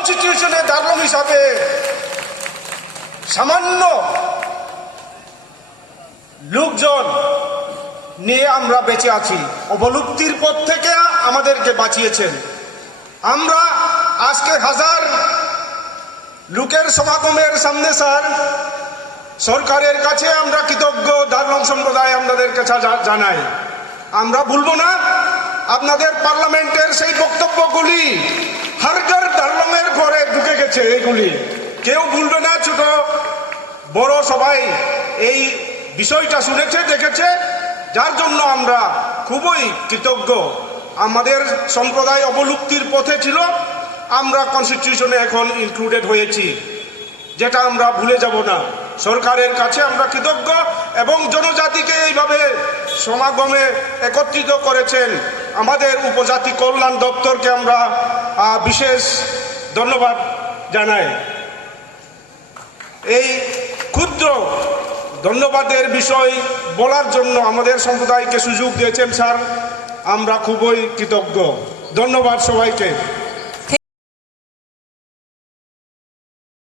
কনস্টিটিউশনে দারুণ হিসাবে সামান্য লোকজন নিয়ে আমরা বেঁচে আছি। অবলুপ্তির পথ থেকে আমাদেরকে বাঁচিয়েছেন। আমরা আজকে হাজার লোকের সমাগমের সামনে স্যার সরকারের কাছে আমরা কৃতজ্ঞ। দারুণ সম্প্রদায় আপনাদের কাছে জানাই, আমরা ভুলবো না আপনাদের পার্লামেন্টের সেই বক্তব্যগুলি হারগার দারুণের ঘরে ঢুকে গেছে। এইগুলি কেউ ভুলবে না, ছোট বড় সবাই এই বিষয়টা শুনেছে, দেখেছে, যার জন্য আমরা খুবই কৃতজ্ঞ। আমাদের সম্প্রদায় অবলুপ্তির পথে ছিল, আমরা কনস্টিটিউশনে এখন ইনক্লুডেড হয়েছি, যেটা আমরা ভুলে যাব না। সরকারের কাছে আমরা কৃতজ্ঞ এবং জনজাতিকে এইভাবে সমাগমে একত্রিত করেছেন আমাদের উপজাতি কল্যাণ দপ্তরকে আমরা বিশেষ ধন্যবাদ জানাই। এই ক্ষুদ্র ধন্যবাদের বিষয় বলার জন্য আমাদের সম্প্রদায়কে সুযোগ দিয়েছেন স্যার, আমরা খুবই কৃতজ্ঞ। ধন্যবাদ সবাইকে।